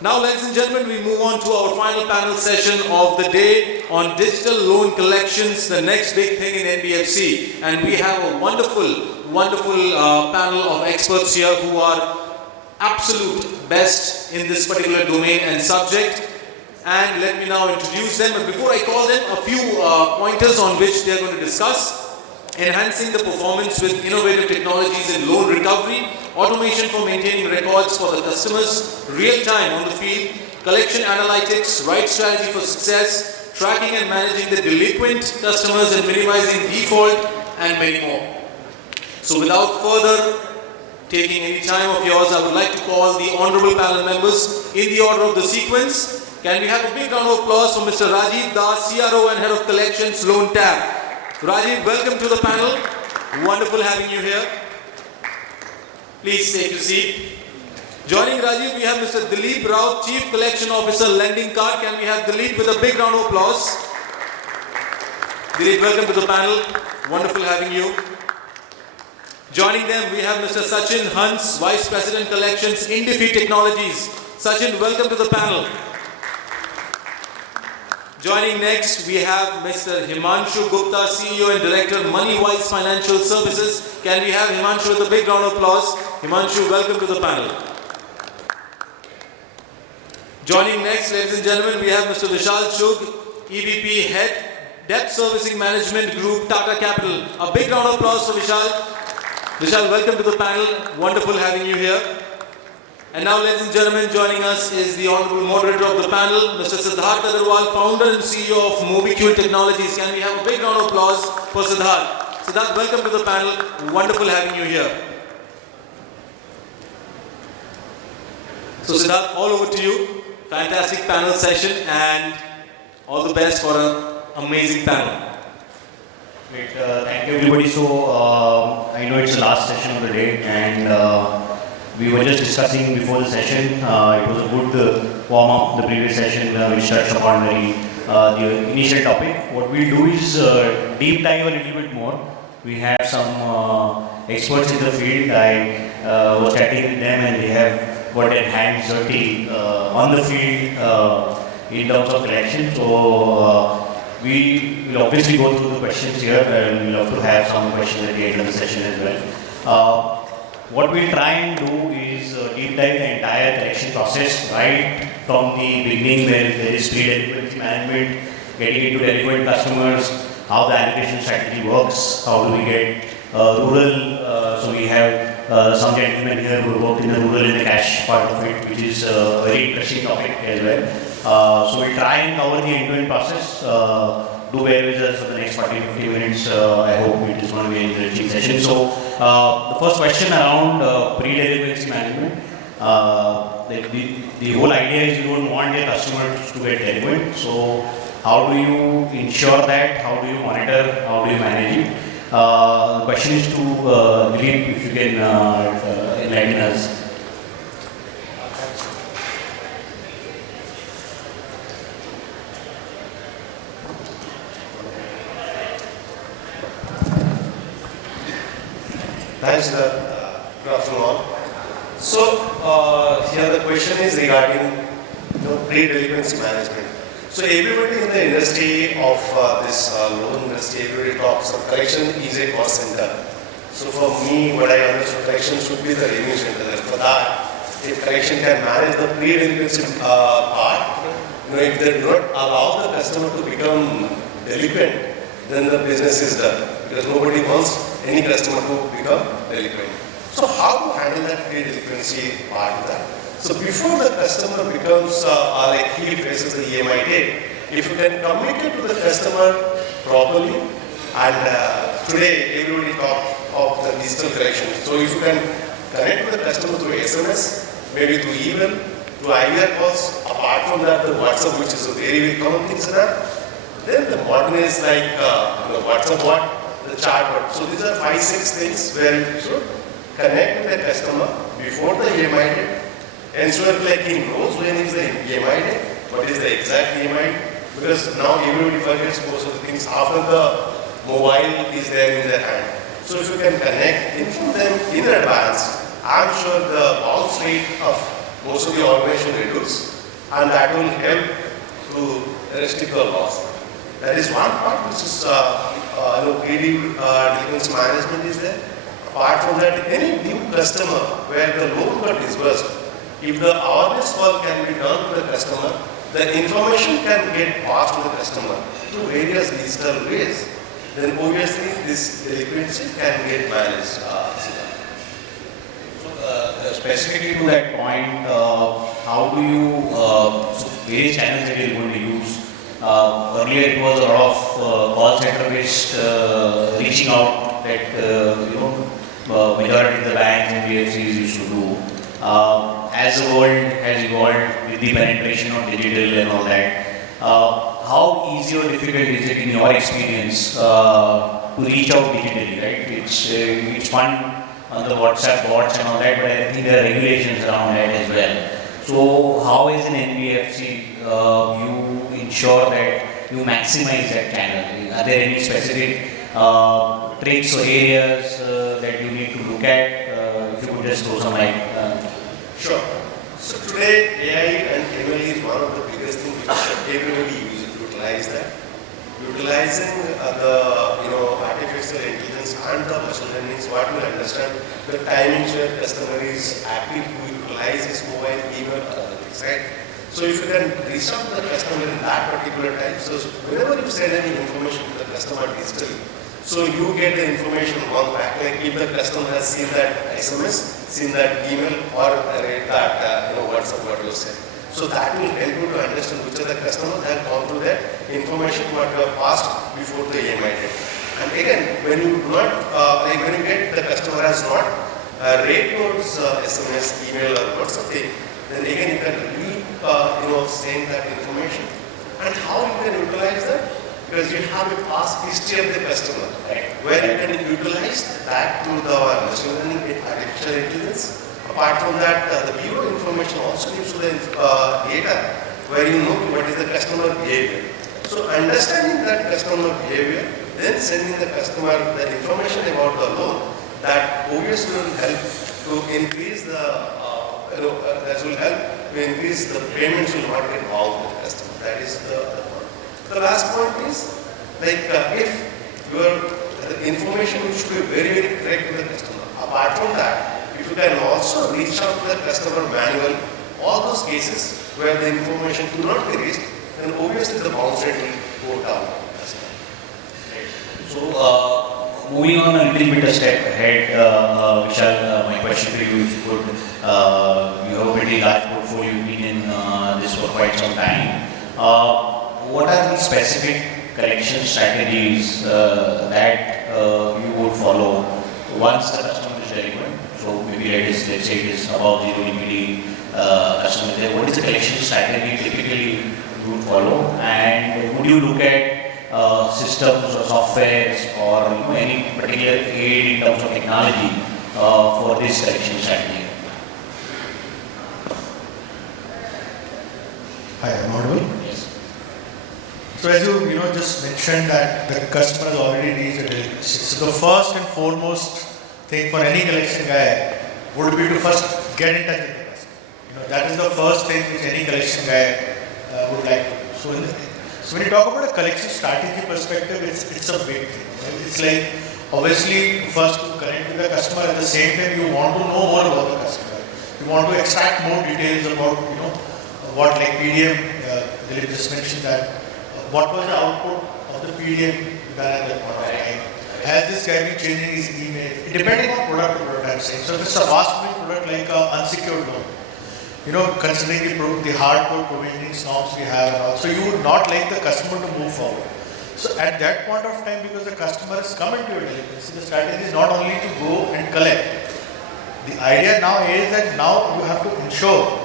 Now, ladies and gentlemen, we move on to our final panel session of the day on digital loan collections, the next big thing in NBFC. And we have a wonderful panel of experts here who are absolute best in this particular domain and subject. And let me now introduce them. But before I call them, a few pointers on which they are going to discuss. Enhancing the performance with innovative technologies in loan recovery, automation for maintaining records for the customers, real time on the field, collection analytics, right strategy for success, tracking and managing the delinquent customers and minimizing default, and many more. So without further taking any time of yours, I would like to call the honorable panel members in the order of the sequence. Can we have a big round of applause for Mr. Rajiv Das, CRO and Head of Collections, LoanTap. Rajiv, welcome to the panel. Wonderful having you here. Please take your seat. Joining Rajiv, we have Mr. Dillip Rout, Chief Collection Officer, Lendingkart. Can we have Dillip with a big round of applause? Dillip, welcome to the panel. Wonderful having you. Joining them, we have Mr. Sachin Hans, Vice President Collections, Indifi Technologies. Sachin, welcome to the panel. Joining next, we have Mr. Himanshu Gupta, CEO and Director, MoneyWise Financial Services. Can we have Himanshu with a big round of applause? Himanshu, welcome to the panel. Joining next, ladies and gentlemen, we have Mr. Vishal, Chugh, EVP, Head, Dept Servicing Management Group, Tata Capital. A big round of applause for Vishal. Vishal, welcome to the panel. Wonderful having you here. And now, ladies and gentlemen, joining us is the honorable moderator of the panel, Mr. Siddharth Agarwal, founder and CEO of Mobicule Technologies. Can we have a big round of applause for Siddharth? Siddharth, welcome to the panel. Wonderful having you here. So Siddharth, all over to you. Fantastic panel session and all the best for an amazing panel. Great, thank you everybody. So I know it's the last session of the day and we were just discussing before the session. It was a good warm-up, the previous session which touched upon the initial topic. What we'll do is deep dive a little bit more. We have some experts in the field. I was chatting with them and they have got their hands dirty on the field in terms of collection. So we will obviously go through the questions here and we'll have to have some questions at the end of the session as well. What we'll try and do is deep dive the entire collection process, right from the beginning where there is pre-delinquency management, getting into delinquent customers, how the allocation strategy works, how do we get rural. So we have some gentlemen here who work in the rural and the cash part of it, which is a very interesting topic as well. So we'll try and cover the end-to-end process. Do bear with us for the next 40-50 minutes. I hope it is going to be an enriching session. So the first question around pre-delinquency management. The whole idea is you don't want your customers to get delinquent. So how do you ensure that? How do you monitor? How do you manage it? The question is to Dillip, if you can enlighten us. Thanks, Siddharth. Good afternoon all. So, here the question is regarding pre-delinquency management. So, everybody in the industry of this loan industry, everybody talks of collection is a cost center. So, for me, what I understand, collection should be the revenue center. For that, if collection can manage the pre-delinquency part, if they do not allow the customer to become delinquent, then the business is done. Because nobody wants any customer to become delinquent. So how to handle that pre-delinquency part of that? So before the customer becomes, like he faces the EMI date, if you can communicate to the customer properly, and today everybody talk of the digital collection. So if you can connect with the customer through SMS, maybe through email, through IVR calls, apart from that the WhatsApp, which is a very, very common thing in that, then the modern is like the WhatsApp bot, the chat bot. So these are 5-6 things where you should connect with the customer before the EMI date, ensure like he knows when is the EMI date, what is the exact EMI, because now everybody forgets most of the things after the mobile is there in their hand. So if you can connect, inform them in advance, I'm sure the bounce rate of most of the organization reduce, and that will help to restrict the loss. That is one part which is delinquency management is there. Apart from that, any new customer where the loan got disbursed, if the awareness call can be done to the customer, the information can get passed to the customer through various digital ways, then obviously this delinquency can get managed. Specifically to that point, how do you, various channels that you're going to use? Earlier it was a lot of call center based reaching out that majority of the banks and NBFCs used to do. As the world has evolved with the penetration of digital and all that, how easy or difficult is it in your experience to reach out digitally, right? It's fun on the WhatsApp bots and all that, but I think there are regulations around that as well. So how as an NBFC you ensure that you maximize that channel? Are there any specific tricks or areas that you need to look at? If you could just throw some light. Sure. So today AI and ML is one of the biggest things which everybody utilize that. Utilizing the artificial intelligence and the machine learning, so what we understand the timings where customer is active to utilize his mobile, email, other things, right? So if you can reach out to the customer in that particular time, so whenever you send any information to the customer digitally, so you get the information on back, like if the customer has seen that SMS, seen that email, or read that WhatsApp what you said. So that will help you to understand which of the customers have gone through that information what you have passed before the EMI date. And again, when you do not, when you get the customer has not read those SMS, email, or WhatsApp thing, then again you can send that information. And how you can utilize that? Because you have a past history of the customer, where you can utilize that through the machine learning, artificial intelligence. Apart from that, the bureau information also gives you the data where you know what is the customer behavior. So understanding that customer behavior, then sending the customer the information about the loan, that obviously will help to increase the, that will help to increase the payments will not get involved with the customer. That is the point. The last point is, like if the information should be very, very correct to the customer. Apart from that, if you can also reach out to the customer manual, all those cases where the information do not be reached, then obviously the bounce rate will go down. So, moving on a little bit a step ahead, Vishal, my question to you, if you could, you have a pretty large portfolio, you've been in this for quite some time. What are the specific collection strategies that you would follow once the customer is delinquent? So maybe let's say it is above zero DPD customer there. What is the collection strategy typically you would follow? And would you look at systems or softwares or any particular aid in terms of technology for this collection strategy? Hi, I'm audible? Yes. So as you just mentioned that the customer has already reached a delinquency. So the first and foremost thing for any collection guy would be to first get in touch with the customer. That is the first thing which any collection guy would like to do. So when you talk about a collection strategy perspective, it's a big thing. It's like obviously first to connect with the customer, at the same time you want to know more about the customer. You want to extract more details about what like PDM. Dillip just mentioned that what was the output of the PDM done at that point of time. Has this guy been changing his email? Depending on product to product, I'm saying. So if it's a fast-moving product like an unsecured loan, considering the hardcore provisioning norms we have and all, so you would not like the customer to move forward. So at that point of time, because the customer has come into your delinquency, the strategy is not only to go and collect. The idea now is that now you have to ensure,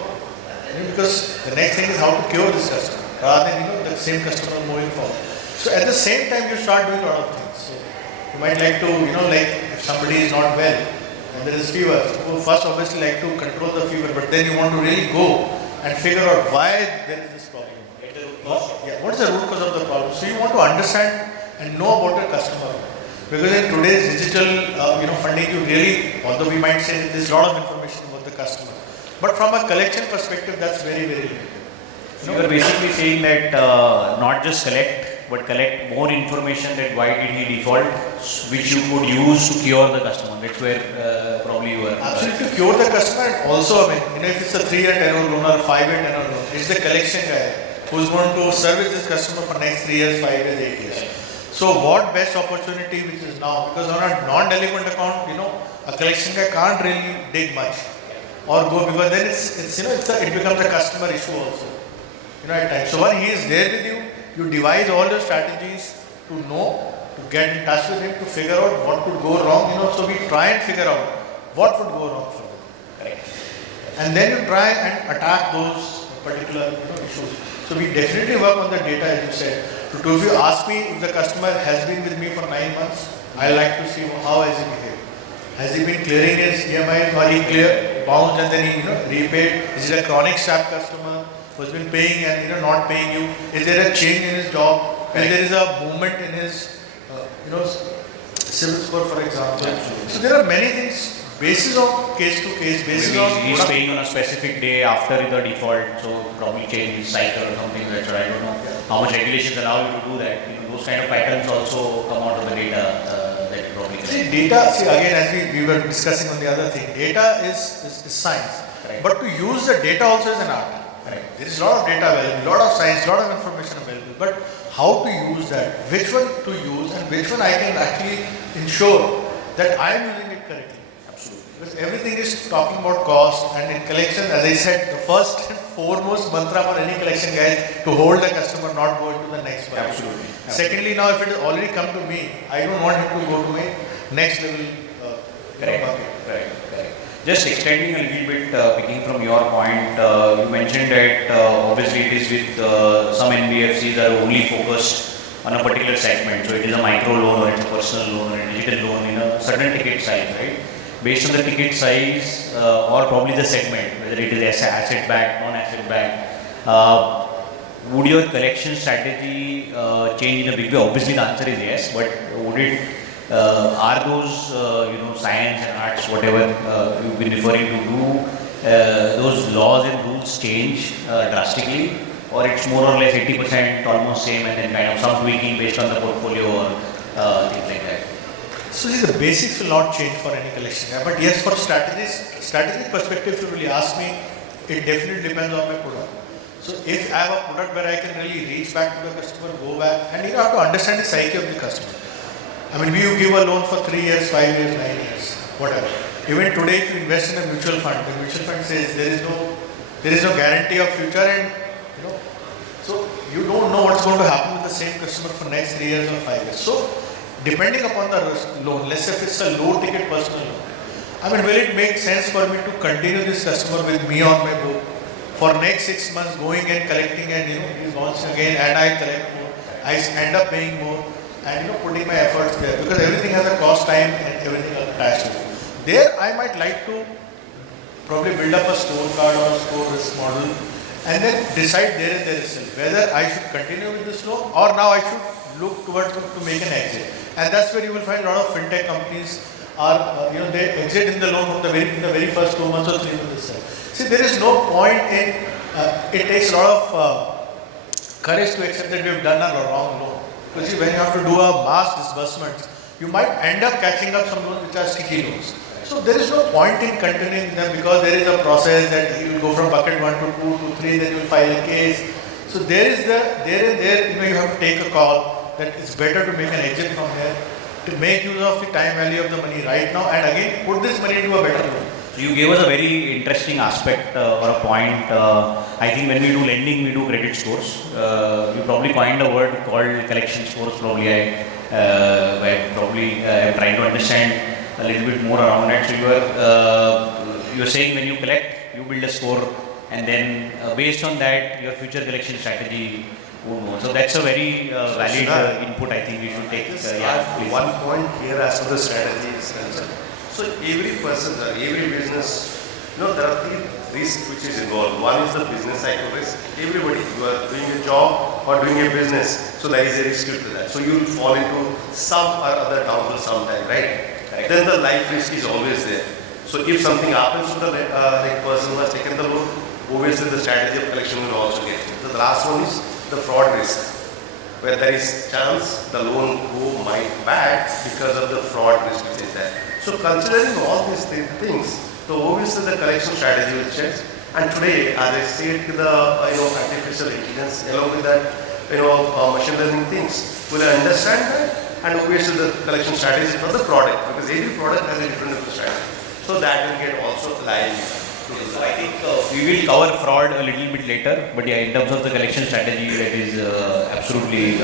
because the next thing is how to cure this customer, rather than the same customer moving forward. So at the same time, you start doing a lot of things. So you might like to, like if somebody is not well and there is fever, you first obviously like to control the fever, but then you want to really go and figure out why there is this problem. What is the root cause of the problem? So you want to understand and know about your customer. Because in today's digital funding, you really, although we might say that there is a lot of information about the customer, But from a collection perspective, that's very, very limited. So you are basically saying that not just collect, but collect more information that why did he default, which you could use to cure the customer. That's where probably you are. Absolutely, to cure the customer, and also, I mean, if it's a 3-year tenure loan or 5-year tenure loan, it's the collection guy who's going to service this customer for next 3 years, 5 years, 8 years. So what best opportunity which is now, because on a non-delinquent account, a collection guy can't really dig much or go, because then it becomes a customer issue also. At times. So when he is there with you, you devise all the strategies to know, to get in touch with him, to figure out what could go wrong. So we try and figure out what would go wrong for him. Correct. And then you try and attack those particular issues. So we definitely work on the data, as you said. So if you ask me if the customer has been with me for 9 months, I like to see how has he behaved. Has he been clearing his EMI, or he bounced and then he repaid? Is he a chronic SAP customer who's been paying and not paying you? Is there a change in his job? If there is a movement in his CIBIL score, for example. Absolutely. So there are many things. Basis of case to case, basis Maybe on he's paying on a specific day after the default, so probably change his cycle or something like that. I don't know how much regulations allow you to do that. Those kind of patterns also come out of the data that probably. Data, again, as we were discussing on the other thing, data is science. Right. But to use the data also is an art. Right. There is a lot of data available, lot of science, lot of information available. But how to use that, which one to use, and which one I can actually ensure that I am using it correctly. Because everything is talking about cost, and in collection, as I said, the first and foremost mantra for any collection guy is to hold the customer, not go into the next one. Absolutely. Secondly, now if it has already come to me, I don't want him to go to my next level bucket. Correct. Just extending a little bit, picking from your point, you mentioned that obviously it is with some NBFCs that are only focused on a particular segment. So it is a micro loan, or it's a personal loan, or a digital loan in a certain ticket size, right? Based on the ticket size or probably the segment, whether it is asset backed, non-asset backed, would your collection strategy change in a big way? Obviously, the answer is yes, but would it? Are those science and arts, whatever you've been referring to, do those laws and rules change drastically, or it's more or less 80% almost same, and then kind of some tweaking based on the portfolio or things like that? So the basics will not change for any collection guy, but yes, for strategic perspective, if you really ask me, it definitely depends on my product. So if I have a product where I can really reach back to the customer, go back, and you have to understand the psyche of the customer. I mean, you give a loan for 3 years, 5 years, 9 years, whatever. Even today, if you invest in a mutual fund, the mutual fund says there is no guarantee of future, and so you don't know what's going to happen with the same customer for next 3 years or 5 years. So depending upon the loan, let's say if it's a low ticket personal loan, I mean, will it make sense for me to continue this customer with me on my book for next 6 months, going and collecting, and he's launching again, and I collect more, I end up paying more, and putting my efforts there, because everything has a cost, time, and everything attached to it. There I might like to probably build up a scorecard or a score risk model, and then decide there and there itself whether I should continue with this loan, or now I should look towards to make an exit. And that's where you will find a lot of fintech companies are, they exit in the loan from the very first 2 months or 3 months itself. See, there is no point in, it takes a lot of courage to accept that we have done a wrong loan. Because see, when you have to do a mass disbursement, you might end up catching up some loans which are sticky loans. So there is no point in continuing them, because there is a process that you will go from bucket 1 to 2 to 3, then you will file a case. So there you have to take a call that it's better to make an exit from here, to make use of the time value of the money right now, and again put this money into a better loan. You gave us a very interesting aspect or a point. I think when we do lending, we do credit scores. You probably coined a word called collection scores. Probably I am trying to understand a little bit more around that. So you are saying when you collect, you build a score, and then based on that, your future collection strategy would move. So that's a very valid input. I think we should take. One point here as to the strategy is concerned. So every person, every business, there are 3 risks which is involved. One is the business cycle risk. Everybody, you are doing a job or doing a business, so there is a risk to that. So you will fall into some or other downfall sometime, right? Then the life risk is always there. So if something happens to the person who has taken the loan, obviously the strategy of collection will also get. So the last one is the fraud risk, where there is chance the loan go might bad because of the fraud risk which is there. So considering all these things, so obviously the collection strategy will change. And today, as I said, the artificial intelligence along with that machine learning things will understand that, and obviously the collection strategy for the product, because every product has a different strategy. So that will get also aligned. So I think we will cover fraud a little bit later, but yeah, in terms of the collection strategy, that is absolutely.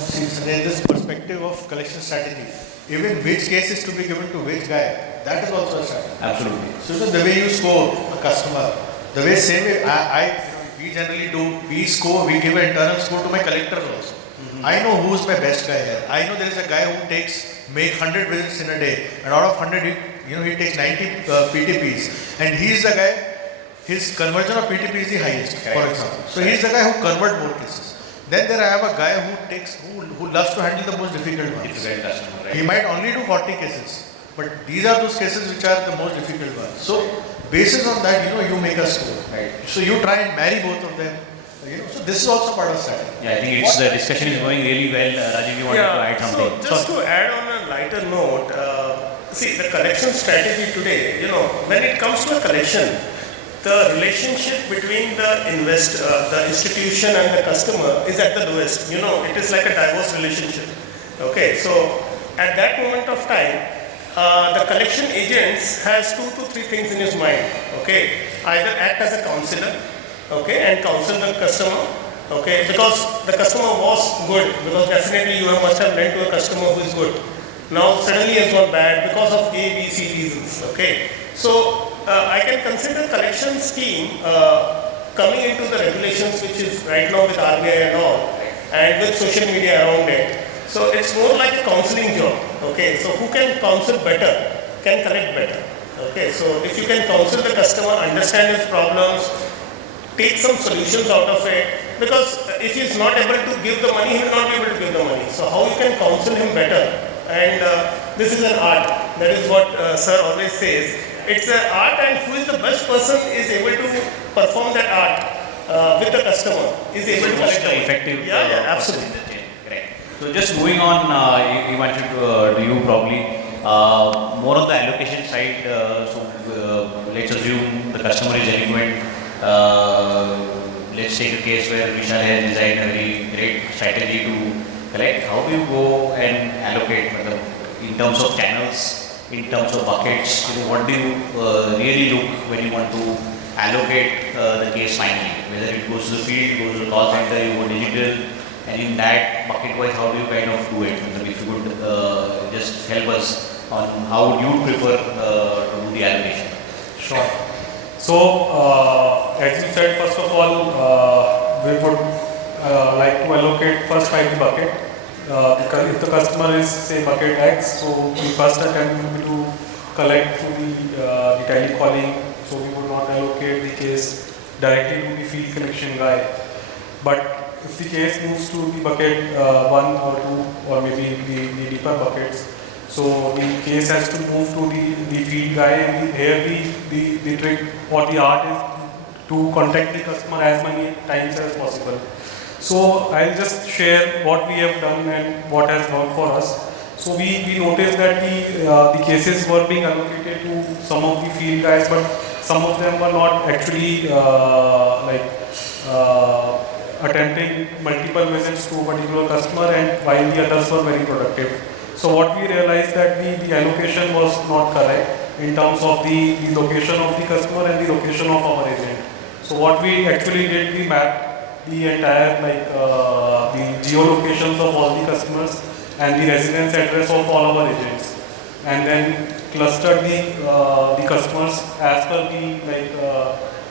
See, in this perspective of collection strategy, even which case is to be given to which guy, that is also a strategy. Absolutely. So the way you score a customer, the way same way we generally do, we give an internal score to my collectors also. I know who's my best guy here. I know there is a guy who make 100 visits in a day, and out of 100, he takes 90 PTPs, and he's the guy. His conversion of PTP is the highest, for example. So he's the guy who convert more cases. Then there I have a guy who loves to handle the most difficult ones. Difficult customer, right? He might only do 40 cases, but these are those cases which are the most difficult ones. So basis on that, you make a score. Right. So you try and marry both of them. So this is also part of strategy. Yeah, I think the discussion is going really well. Rajiv, you wanted to add something? So just to add on a lighter note, see the collection strategy today, when it comes to a collection, the relationship between the institution and the customer is at the lowest. It is like a divorce relationship. Okay, so at that moment of time, the collection agents has 2 to 3 things in his mind. Okay, either act as a counselor, okay, and counsel the customer, okay, because the customer was good, because definitely you must have lent to a customer who is good. Now suddenly has gone bad because of A, B, C reasons, okay. So I can consider collection scheme coming into the regulations which is right now with RBI and all, and with social media around it. So it's more like a counseling job, okay. So who can counsel better can collect better, okay. So if you can counsel the customer, understand his problems, take some solutions out of it, because if he is not able to give the money, he will not be able to give the money. So how you can counsel him better? And this is an art. That is what sir always says. It's an art, and who is the best person is able to perform that art with the customer, is able to collect the money. Effective. Yeah, absolutely. Correct. So just moving on, Himanshu, to you probably. More on the allocation side, let's assume the customer is delinquent. Let's take a case where Vishal has designed a very great strategy to collect. How do you go and allocate in terms of channels, in terms of buckets? What do you really look when you want to allocate the case finally? Whether it goes to the field, goes to the call center, you go digital, and in that bucket wise, how do you kind of do it? If you could just help us on how would you prefer to do the allocation? Sure. So, as you said, first of all, we would like to allocate first find the bucket. If the customer is say bucket X, so we first attempt to collect through the telecalling. So we would not allocate the case directly to the field connection guy. But if the case moves to the bucket 1 or 2 or maybe the deeper buckets, so the case has to move to the field guy, and here the trick or the art is to contact the customer as many times as possible. So I'll just share what we have done and what has worked for us. So we noticed that the cases were being allocated to some of the field guys, but some of them were not actually attempting multiple visits to a particular customer, and while the others were very productive. So what we realized that the allocation was not correct in terms of the location of the customer and the location of our agent. So what we actually did, we mapped the entire the geolocations of all the customers and the residence address of all our agents, and then clustered the customers as per the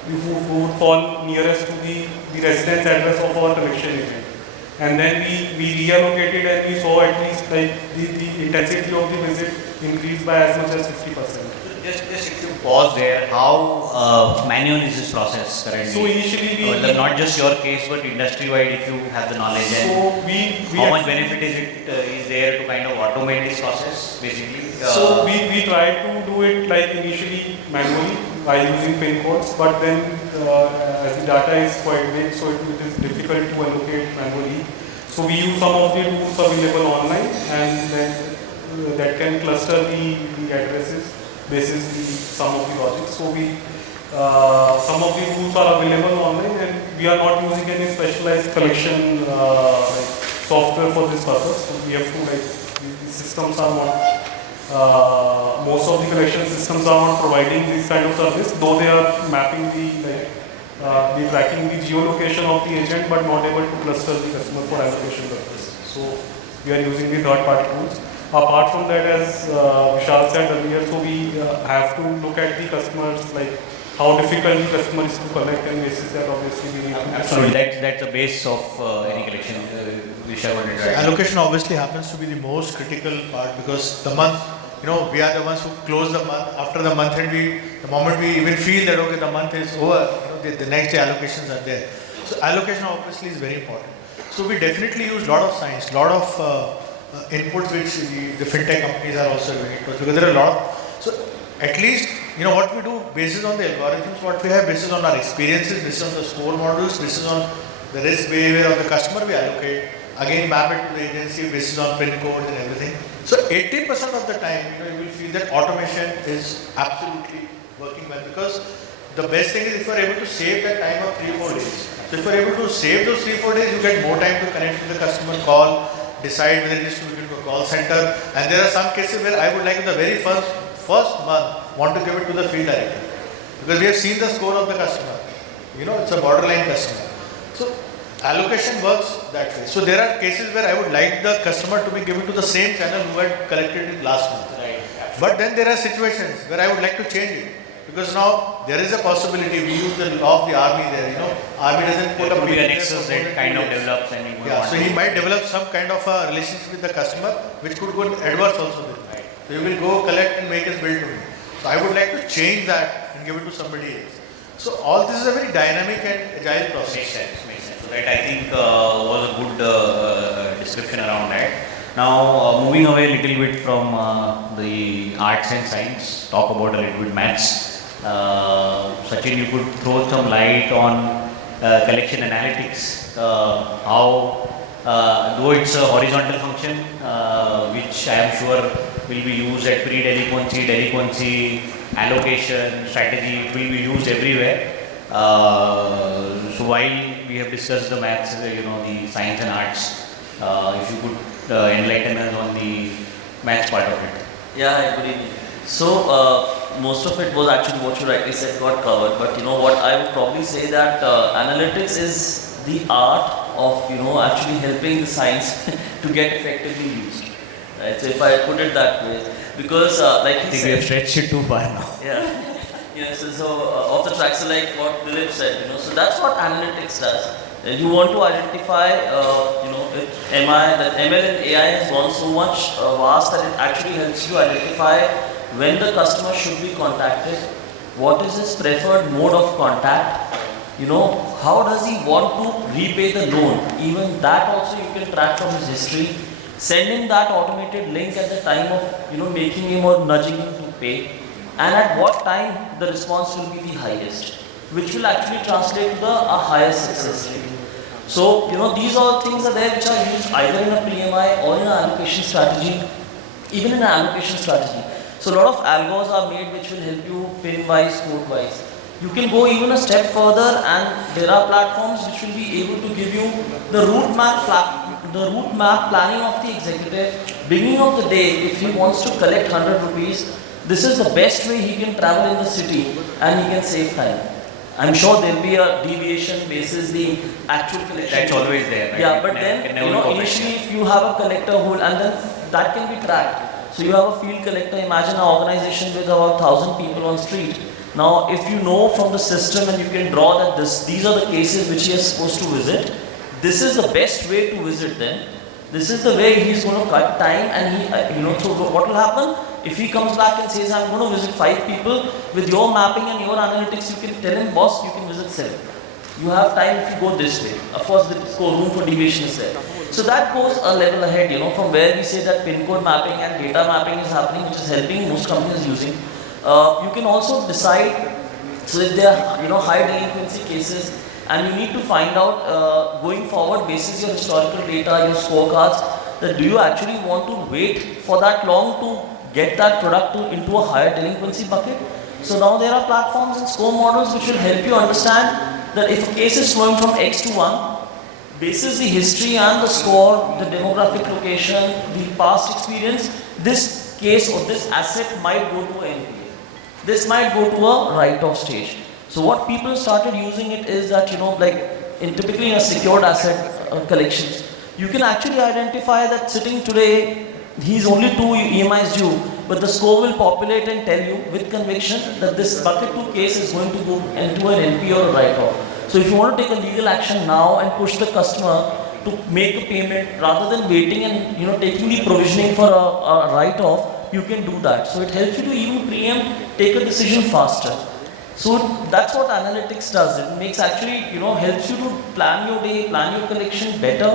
who would fall nearest to the residence address of our collection agent. And then we reallocated, and we saw at least the intensity of the visit increased by as much as 50%. Just if you pause there. How manual is this process currently? So initially not just your case, but industry-wide, if you have the knowledge. So how much benefit is there to kind of automate this process, basically? So we try to do it like initially manually by using pin codes, but then as the data is quite big, so it is difficult to allocate manually. So we use some of the tools available online, and then that can cluster the addresses basis some of the logic. So some of the tools are available online, and we are not using any specialized collection like software for this purpose. So we have to the systems are not. Most of the collection systems are not providing this kind of service, though they are mapping the tracking the geolocation of the agent, but not able to cluster the customer for allocation purpose. So we are using the third-party tools. Apart from that, as Vishal said earlier, so we have to look at the customers, like how difficult the customer is to collect, and basis that obviously we need to. Absolutely, that's the base of any collection. Vishal wanted to So allocation obviously happens to be the most critical part, because the month, we are the ones who close the month. After the month end, the moment we even feel that okay, the month is over, the next day allocations are there. So allocation obviously is very important. So we definitely use a lot of science, lot of inputs which the fintech companies are also doing, because there are a lot of, so at least what we do basis on the algorithms, what we have basis on our experiences, basis on the score models, basis on the risk behavior of the customer, we allocate. Again, map it to the agency basis on pin codes and everything. So 80% of the time, you will feel that automation is absolutely working well, because the best thing is if you are able to save that time of 3-4 days. So if you are able to save those 3-4 days, you get more time to connect with the customer, call, decide whether it is to go to a call center. And there are some cases where I would like in the very first month want to give it to the field director, because we have seen the score of the customer. It's a borderline customer. So allocation works that way. So there are cases where I would like the customer to be given to the same channel who had collected it last month. Right. But then there are situations where I would like to change it, because now there is a possibility. We use the law of the army there. Army doesn't put There a could be people a there nexus for that more than kind 2 of days. develops, and you Yeah, want so to- he might develop some kind of a relationship with the customer, which could go adverse also with him. Right. So he will go collect and make his bill to me. So I would like to change that and give it to somebody else. So all this is a very dynamic and agile process. Makes sense. So that I think was a good description around that. Now moving away a little bit from the arts and science, talk about a little bit maths. Sachin, you could throw some light on collection analytics. How, though it's a horizontal function, which I am sure will be used at pre-delinquency, delinquency, allocation, strategy, it will be used everywhere. So while we have discussed the maths, the science and arts, if you could enlighten us on the maths part of it. Yeah, good evening. So most of it was actually what you rightly said got covered, but what I would probably say that analytics is the art of actually helping the science to get effectively used. Right? So if I put it that way, because like he I think said, we have stretched it too far now. yeah. So off the track, so like what Dillip said, so that's what analytics does. You want to identify, that ML and AI has gone so much vast that it actually helps you identify when the customer should be contacted, what is his preferred mode of contact, how does he want to repay the loan. Even that also you can track from his history. Send him that automated link at the time of, making him or nudging him to pay. And at what time the response will be the highest, which will actually translate to a higher success rate. So, these all things are there which are used either in a PMI or in an allocation strategy, even in an allocation strategy. So, a lot of algos are made which will help you pin-wise, code-wise. You can go even a step further, and there are platforms which will be able to give you the route map planning of the executive. Beginning of the day, if he wants to collect 100 rupees, this is the best way he can travel in the city and he can save time. I'm sure there will be a deviation basis the actual collection. That's always there, right? Yeah, but then, initially if you have a collector who, and then that can be tracked. So you have a field collector, imagine an organization with about 1,000 people on street. Now, if you know from the system and you can draw that these are the cases which he is supposed to visit, this is the best way to visit them. This is the way he is going to cut time, and he, so what will happen? If he comes back and says, I'm going to visit 5 people, with your mapping and your analytics, you can tell him, boss, you can visit 7. You have time if you go this way. Of course, the room for deviation is there. So that goes a level ahead, from where we say that pin code mapping and data mapping is happening, which is helping most companies using. You can also decide, so if there are high delinquency cases, and you need to find out going forward, basis your historical data, your scorecards, that do you actually want to wait for that long to get that product into a higher delinquency bucket? So now there are platforms and score models which will help you understand that if a case is flowing from X to 1, basis the history and the score, the demographic location, the past experience, this case or this asset might go to an NPA. This might go to a write-off stage. So what people started using it is that, typically in a secured asset collections, you can actually identify that sitting today, he's only 2 EMIs due, but the score will populate and tell you with conviction that this bucket 2 case is going to go into an NP or a write-off. So if you want to take a legal action now and push the customer to make a payment rather than waiting and taking the provisioning for a write-off, you can do that. So it helps you to even preempt, take a decision faster. So that's what analytics does. It makes actually, helps you to plan your day, plan your collection better,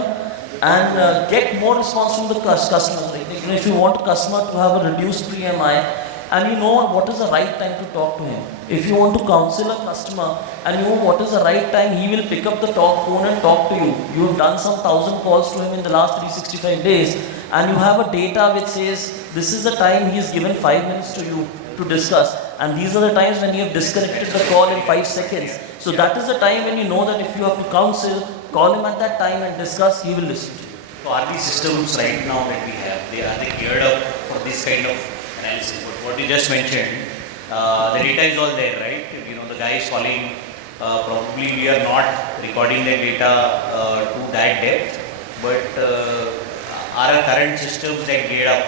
and get more response from the customer. If you want a customer to have a reduced pre-MI, and you know what is the right time to talk to him. If you want to counsel a customer, and you know what is the right time, he will pick up the phone and talk to you. You have done some 1,000 calls to him in the last 365 days, and you have a data which says, this is the time he has given 5 minutes to you to discuss, and these are the times when you have disconnected the call in 5 seconds. So that is the time when you know that if you have to counsel, call him at that time and discuss, he will listen to you. So are these systems right now that we have, are they geared up for this kind of analysis? But what you just mentioned, the data is all there, right? The guy is calling, probably we are not recording the data to that depth, but are our current systems that geared up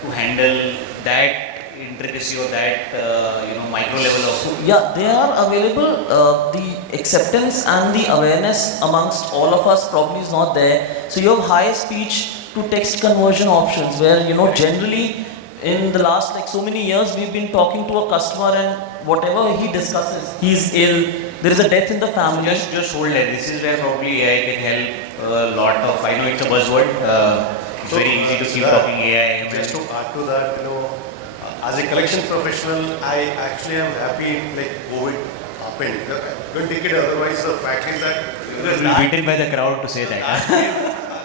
to handle that intricacy or that micro level of? Yeah, they are available. The acceptance and the awareness amongst all of us probably is not there. So you have high speech to text conversion options where generally in the last so many years we've been talking to a customer and whatever he discusses, he's ill, there is a death in the family. Just hold it. This is where probably AI can help a lot of. I know it's a buzzword. It's very easy to keep talking AI. Just to add to that, as a collection professional, I actually am happy COVID happened. Don't take it otherwise. The fact is that beaten by the crowd to say that.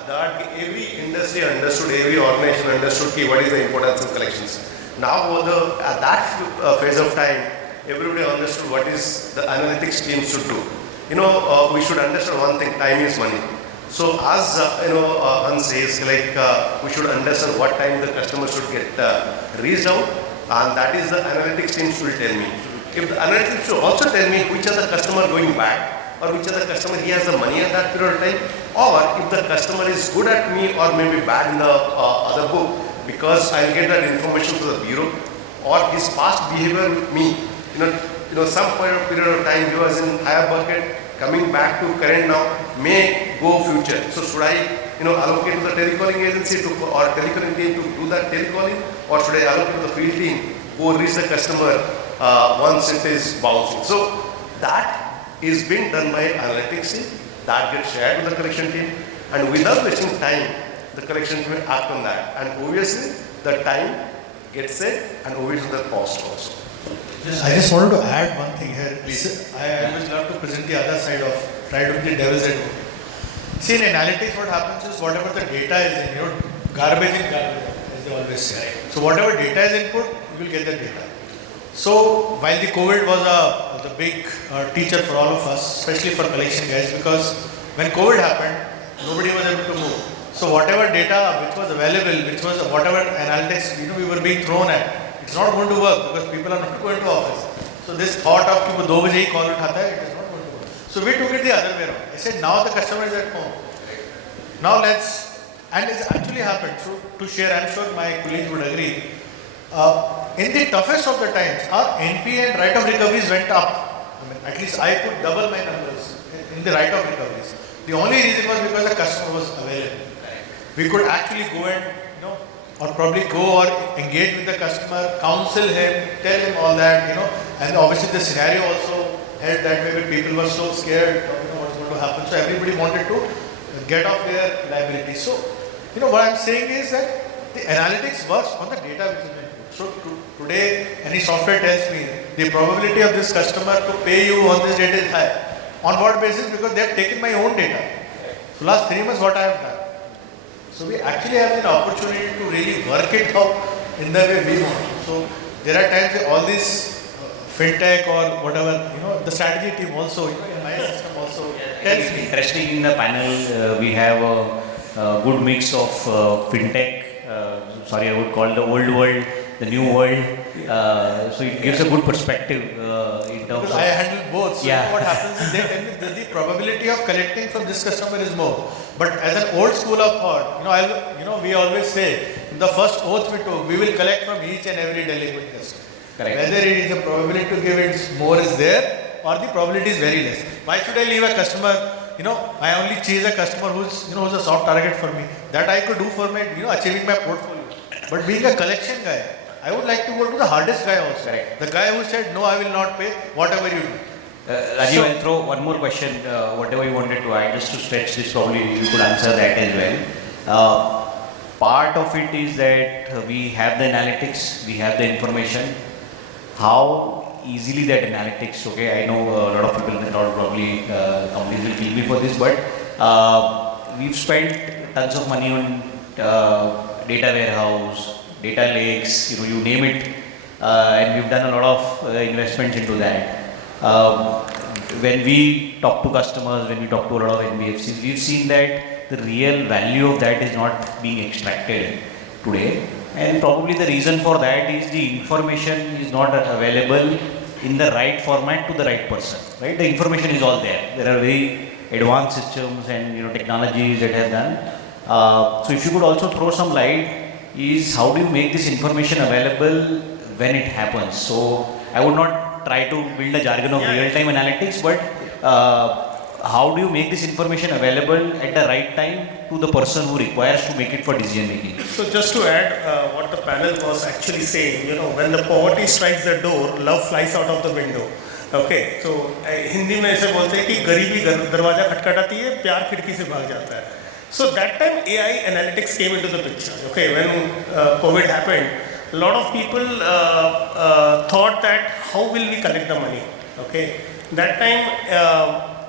That every industry understood, every organization understood what is the importance of collections. Now, at that phase of time, everybody understood what is the analytics team should do. We should understand one thing: time is money. So, as Hans says, we should understand what time the customer should get reached out. And that is the analytics team should tell me. If the analytics should also tell me which are the customer going back or which are the customer he has the money at that period of time, or if the customer is good at me or maybe bad in the other book, because I'll get that information to the bureau, or his past behavior with me, some period of time he was in higher bucket, coming back to current now, may go future. So should I allocate to the telecalling agency or telecalling team to do that telecalling, or should I allocate to the field team who will reach the customer once it is bouncing? So that is being done by analytics team, that gets shared with the collection team, and without wasting time, the collection team will act on that. And obviously, the time gets set, and obviously the cost also. I just wanted to add one thing here. Please. I always love to present the other side of, try to be the devil's advocate. See, in analytics, what happens is whatever the data is in, garbage in garbage, as they always say. So whatever data is input, you will get the data. So while the COVID was the big teacher for all of us, especially for collection guys, because when COVID happened, nobody was able to move. So whatever data which was available, which was whatever analytics we were being thrown at, it's not going to work because people are not going to office. So this thought of कि वो 2 बजे ही call उठाता है, it is not going to work. So we took it the other way around. I said now the customer is at home. Now let's, and it's actually happened. So to share, I'm sure my colleagues would agree. In the toughest of the times, our NPA and right of recoveries went up. At least I could double my numbers in the right of recoveries. The only reason was because the customer was available. We could actually go and or probably go or engage with the customer, counsel him, tell him all that, and obviously the scenario also held that way when people were so scared, what's going to happen. So everybody wanted to get off their liability. So, what I'm saying is that the analytics works on the data which is input. So today, any software tells me the probability of this customer to pay you on this data is high. On what basis? Because they have taken my own data. So last 3 months, what I have done. So we actually have an opportunity to really work it out in the way we want. So there are times that all this fintech or whatever, the strategy team also, in my system also tells me. Interesting, in the panel, we have a good mix of fintech, I would call the old world, the new world. So it gives a good perspective in terms because of... I handle both. So Yeah. what happens is they tell me that the probability of collecting from this customer is more. But as an old school of thought, we always say, in the first oath we took, we will collect from each and every delinquent customer. Correct. Whether it is the probability to give it more is there or the probability is very less. Why should I leave a customer? I only chase a customer who's a soft target for me. That I could do for my achieving my portfolio. But being a collection guy, I would like to go to the hardest guy also. Correct. The guy who said, no, I will not pay, whatever you do. Rajiv, I'll throw one more question, whatever you wanted to add, just to stretch this, probably you could answer that as well. Part of it is that we have the analytics, we have the information. How easily that analytics, okay, I know a lot of people, probably companies will kill me for this, but we've spent tons of money on data warehouse, data lakes, you name it, and we've done a lot of investments into that. When we talk to customers, when we talk to a lot of NBFCs, we've seen that the real value of that is not being extracted today. And probably the reason for that is the information is not available in the right format to the right person, right? The information is all there. There are very advanced systems and technologies that have done. So if you could also throw some light, is how do you make this information available when it happens? So I would not try to build a jargon of real-time analytics, but how do you make this information available at the right time to the person who requires to make it for decision making? So just to add what the panel was actually saying, when the poverty strikes the door, love flies out of the window. Okay, so Hindi में ऐसे बोलते हैं कि गरीबी दरवाजा खटखटाती है, प्यार खिड़की से भाग जाता है. So that time AI analytics came into the picture. Okay, when COVID happened, a lot of people thought that how will we collect the money? Okay, that time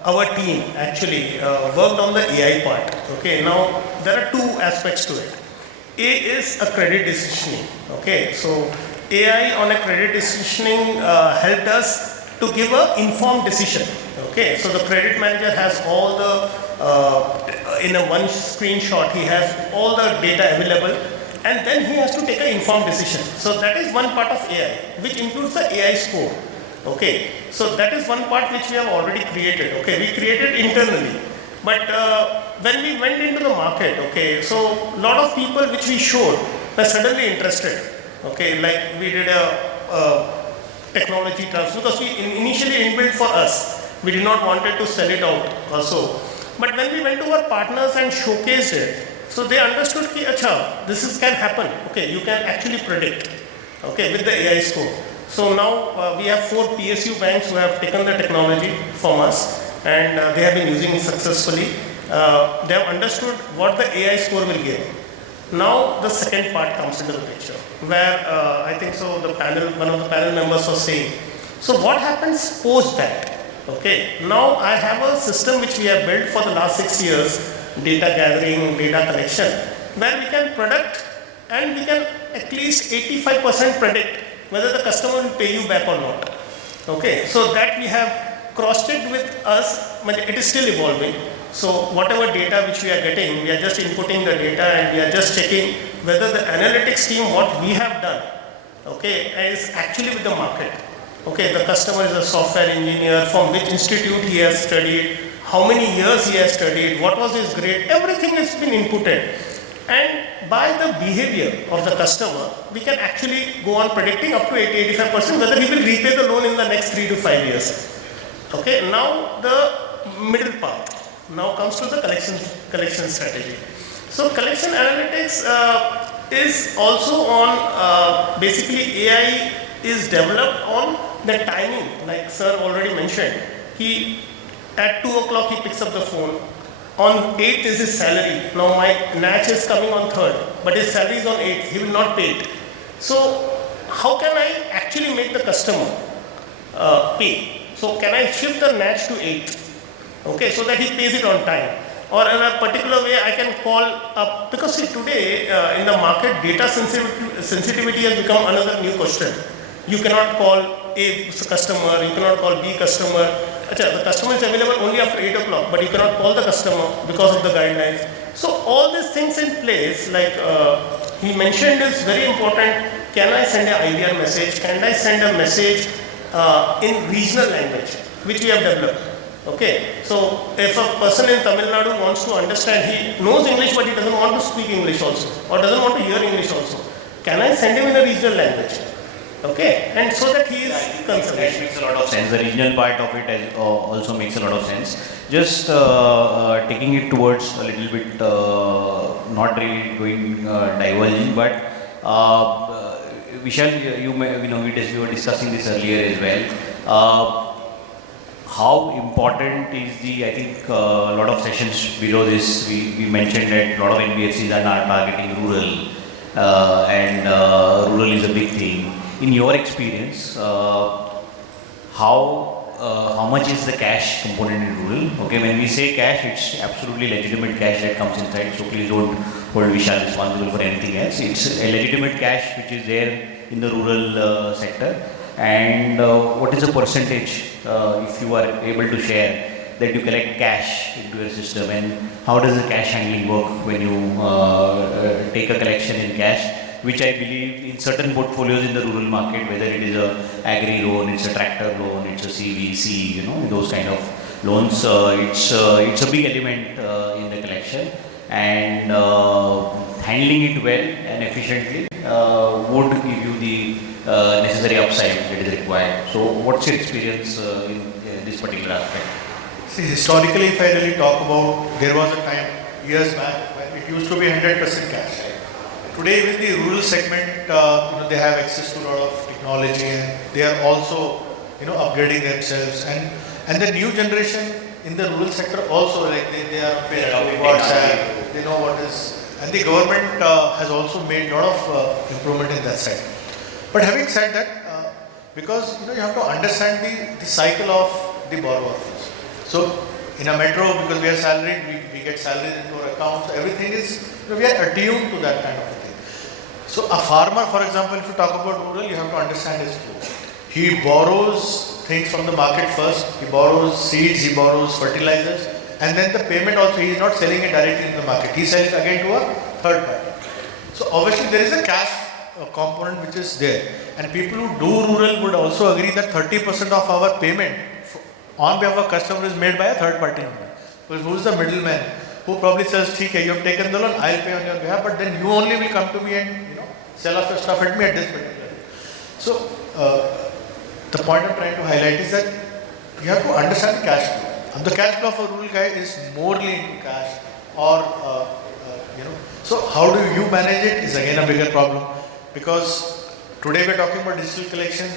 our team actually worked on the AI part. Okay, now there are two aspects to it. A is a credit decisioning. Okay, so AI on a credit decisioning helped us to give an informed decision. Okay, so the credit manager has all the in a one screenshot he has all the data available, and then he has to take an informed decision. So that is one part of AI, which includes the AI score. Okay, so that is one part which we have already created. Okay, we created internally, but when we went into the market, okay, so lot of people which we showed were suddenly interested. Okay, like we did a technology transfer because we initially inbuilt for us. We did not wanted to sell it out also. But when we went to our partners and showcased it, so they understood that acha, this can happen. Okay, you can actually predict. Okay, with the AI score. So now we have 4 PSU banks who have taken the technology from us, and they have been using it successfully. They have understood what the AI score will give. Now the second part comes into the picture, where I think so the panel, one of the panel members was saying, so what happens post that? Okay, now I have a system which we have built for the last 6 years, data gathering, data collection, where we can predict and we can at least 85% predict whether the customer will pay you back or not. Okay, so that we have cross-checked with us, it is still evolving. So whatever data which we are getting, we are just inputting the data and we are just checking whether the analytics team, what we have done, okay, is actually with the market. Okay, the customer is a software engineer, from which institute he has studied, how many years he has studied, what was his grade, everything has been inputted. And by the behavior of the customer, we can actually go on predicting up to 80-85% whether he will repay the loan in the next 3 to 5 years. Okay, now the middle part now comes to the collection strategy. So collection analytics, is also on basically AI is developed on the timing, like sir already mentioned. He at 2 o'clock he picks up the phone. On 8th is his salary. Now my natch is coming on 3rd, but his salary is on 8th. He will not pay it. So how can I actually make the customer pay? So can I shift the natch to 8th? Okay, so that he pays it on time. Or in a particular way, I can call up, because see today in the market, data sensitivity has become another new question. You cannot call A customer, you cannot call B customer. The customer is available only after 8 o'clock, but you cannot call the customer because of the guidelines. So all these things in place, like he mentioned, is very important. Can I send an IVR message? Can I send a message in regional language, which we have developed? Okay, so if a person in Tamil Nadu wants to understand, he knows English but he doesn't want to speak English also, or doesn't want to hear English also, can I send him in a regional language? Okay, and so that he is concerned. That makes a lot of sense. The regional part of it also makes a lot of sense. Just taking it towards a little bit, not really going diverging, but Vishal, we were discussing this earlier as well. How important is I think a lot of sessions below this, we mentioned that a lot of NBFCs are not targeting rural, and rural is a big thing. In your experience, how much is the cash component in rural? Okay, when we say cash, it's absolutely legitimate cash that comes inside, so please don't hold Vishal responsible for anything else. It's a legitimate cash which is there in the rural sector. And what is the percentage, if you are able to share, that you collect cash into your system, and how does the cash handling work when you take a collection in cash, which I believe in certain portfolios in the rural market, whether it is a agri loan, it's a tractor loan, it's a CVC, those kind of loans, it's a big element in the collection, and handling it well and efficiently would give you the necessary upside that is required. So what's your experience in this particular aspect? See, historically, if I really talk about, there was a time, years back, when it used to be 100% cash. Today, with the rural segment, they have access to a lot of technology, and they are also, upgrading themselves. And the new generation in the rural sector also, like they are WhatsApp, they know what is, and the government has also made a lot of improvement in that side. But having said that, because you have to understand the cycle of the borrower. So in a metro, because we are salaried, we get salaries into our accounts. So everything is, we are attuned to that kind of a thing. So a farmer, for example, if you talk about rural, you have to understand his flow. He borrows things from the market first. He borrows seeds, he borrows fertilizers, and then the payment also, he is not selling it directly in the market. He sells again to a third party. So obviously there is a cash component which is there, and people who do rural would also agree that 30% of our payment on behalf of a customer is made by a third party only. Because who is the middleman who probably says, "Okay, you have taken the loan, I'll pay on your behalf, but then you only will come to me and sell off your stuff at me at this particular." So the point I'm trying to highlight is that you have to understand the cash flow. And the cash flow for a rural guy is morely into cash, or So how do you manage it is again a bigger problem, because today we're talking about digital collections.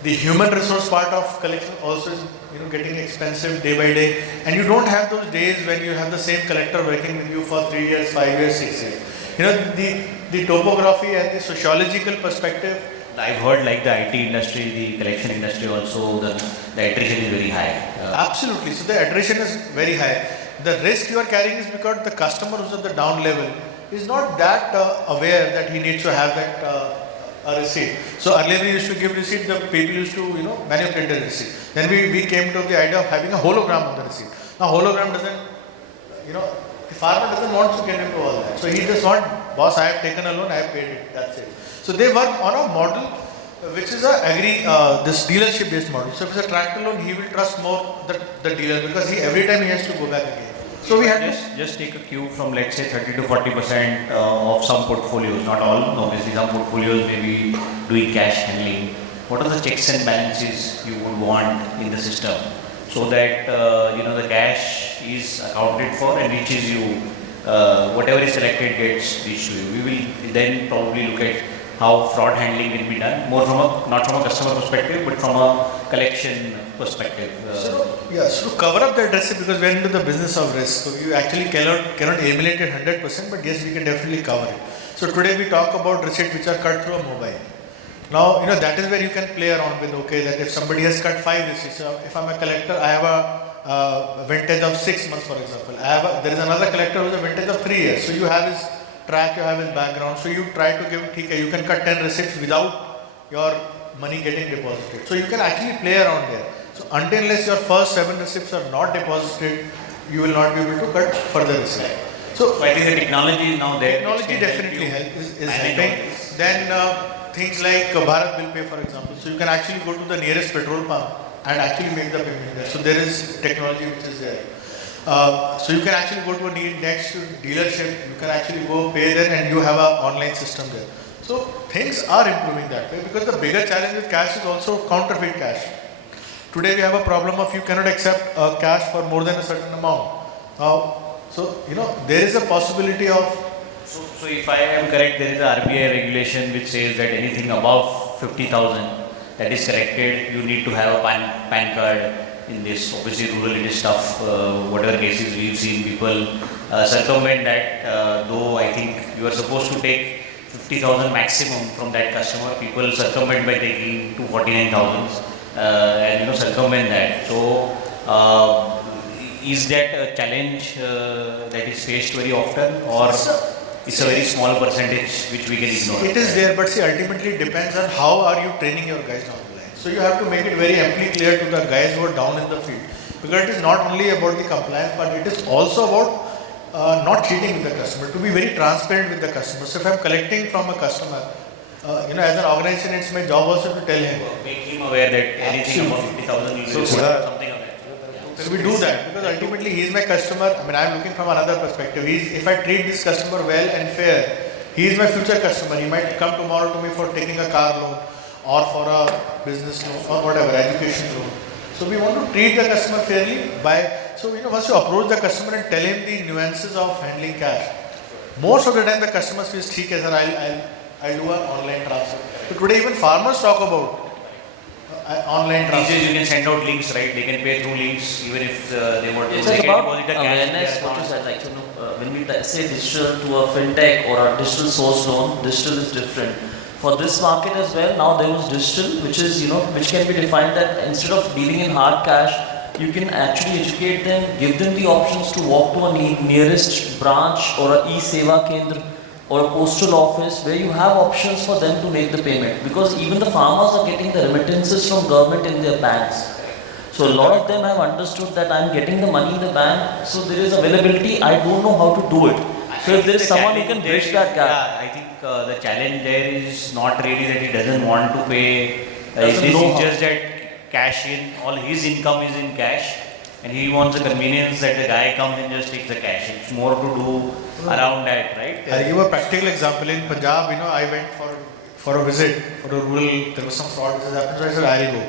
The human resource part of collection also is getting expensive day by day, and you don't have those days when you have the same collector working with you for 3 years, 5 years, 6 years. The topography and the sociological perspective. I've heard like the IT industry, the collection industry also, the attrition is very high. Absolutely. So the attrition is very high. The risk you are carrying is because the customer who's at the down level is not that aware that he needs to have that a receipt. So earlier we used to give receipt, the people used to manipulate the receipt. Then we came to the idea of having a hologram of the receipt. Now hologram doesn't, the farmer doesn't want to get into all that. So he just wants, boss, I have taken a loan, I have paid it, that's it. So they work on a model which is this dealership based model. So if it's a tractor loan, he will trust more the dealer, because every time he has to go back again. So we had just take a cue from, let's say, 30 to 40% of some portfolios, not all. Obviously, some portfolios may be doing cash handling. What are the checks and balances you would want in the system so that the cash is accounted for and reaches you whatever is collected gets reached to you. We will then probably look at how fraud handling can be done, more from a, not from a customer perspective, but from a collection perspective. So to cover up that risk, because we're into the business of risk, so you actually cannot emulate it 100%, but yes, we can definitely cover it. So today we talk about receipts which are cut through a mobile. Now, that is where you can play around with, okay, that if somebody has cut 5 receipts, so if I'm a collector, I have a vintage of 6 months, for example. There is another collector who has a vintage of 3 years. So you have his track, you have his background. So you try to give, okay, you can cut 10 receipts without your money getting deposited. So you can actually play around there. So until unless your first 7 receipts are not deposited, you will not be able to cut further receipts. So I think the technology is now there. Technology definitely is helping. Then things like Bharat Bill Pay, for example. So you can actually go to the nearest petrol pump and actually make the payment there. So there is technology which is there. So you can actually go to a next dealership, you can actually go pay there and you have an online system there. So things are improving that way, because the bigger challenge with cash is also counterfeit cash. Today we have a problem of you cannot accept cash for more than a certain amount. So there is a possibility of. So if I am correct, there is a RBI regulation which says that anything above 50,000 that is collected, you need to have a PAN card in this. Obviously rural it is tough, whatever cases we've seen people circumvent that, though I think you are supposed to take 50,000 maximum from that customer, people circumvent by taking 249,000 and circumvent that. So is that a challenge that is faced very often, or it's a very small percentage which we can ignore? It is there, but see, ultimately it depends on how are you training your guys down the line. So you have to make it very amply clear to the guys who are down in the field, because it is not only about the compliance, but it is also about not cheating with the customer, to be very transparent with the customer. So if I am collecting from a customer, as an organization, it's my job also to tell him. Make him aware that anything above 50,000 is something of that. So we do that because ultimately he is my customer. I mean, I am looking from another perspective. If I treat this customer well and fair, he is my future customer. He might come tomorrow to me for taking a car loan or for a business loan or whatever, education loan. So we want to treat the customer fairly so once you approach the customer and tell him the nuances of handling cash, most of the time the customer says, "Okay, sir, I'll do an online transfer." So today even farmers talk about online transfer. These days you can send out links, right? They can pay through links even if they want to. It's like about awareness, what you said, like when we say digital to a fintech or a digital source loan, digital is different. For this market as well, now there was digital, which is, which can be defined that instead of dealing in hard cash, you can actually educate them, give them the options to walk to a nearest branch or a e-seva kendra or a postal office where you have options for them to make the payment, because even the farmers are getting the remittances from government in their banks. So a lot of them have understood that I'm getting the money in the bank, so there is availability, I don't know how to do it. So if there is someone who can bridge that gap. Yeah, I think the challenge there is not really that he doesn't want to pay. It is just that cash in, all his income is in cash, and he wants a convenience that the guy comes and just takes the cash. It's more to do around that, right? I'll give a practical example. In Punjab, I went for a visit for a rural. There was some fraud which has happened, so I said I'll go.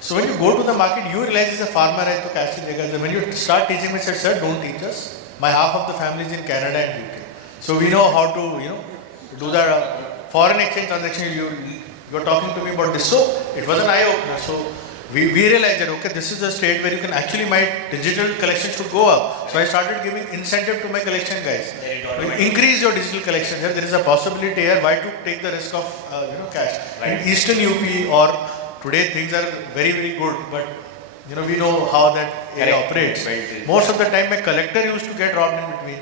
So when you go to the market, you realize as a farmer, I to cash in. When you start teaching me, I said, "Sir, don't teach us. My half of the family is in Canada and UK, so we know how to do the foreign exchange transaction. You're talking to me about this." So it was an eye opener. So we realized that, okay, this is a state where you can actually, my digital collections should go up. So I started giving incentive to my collection guys. Increase your digital collection here. There is a possibility here. Why to take the risk of cash? Right. In Eastern UP or today things are very, very good, but we know how that area operates. Most of the time my collector used to get robbed in between.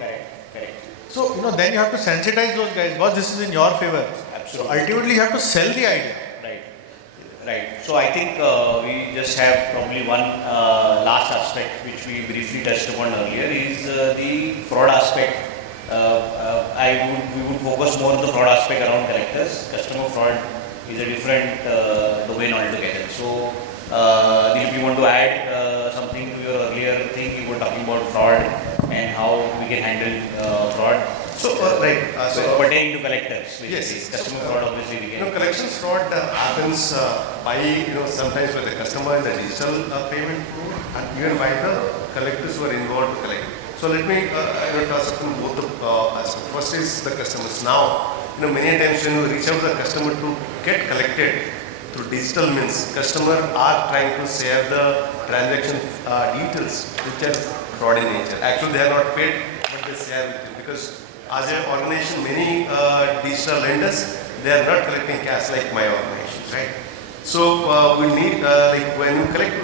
Correct. So then you have to sensitize those guys. Because this is in your favor. Absolutely. So ultimately you have to sell the idea. Right. So I think we just have probably one last aspect which we briefly touched upon earlier is the fraud aspect. We would focus more on the fraud aspect around collectors. Customer fraud is a different domain altogether. So if you want to add something to your earlier thing, you were talking about fraud and how we can handle fraud. So, pertaining to collectors, yes. Customer fraud obviously we can. Collections fraud happens by, sometimes by the customer in the digital payment mode, and even by the collectors who are involved to collect. So let me touch upon both the aspects. First is the customers. Now, many times when you reach out to the customer to get collected through digital means, customers are trying to share the transaction details which are fraud in nature. Actually, they are not paid, but they share with you because as an organization, many digital lenders, they are not collecting cash like my organization, right? So we need, when you connect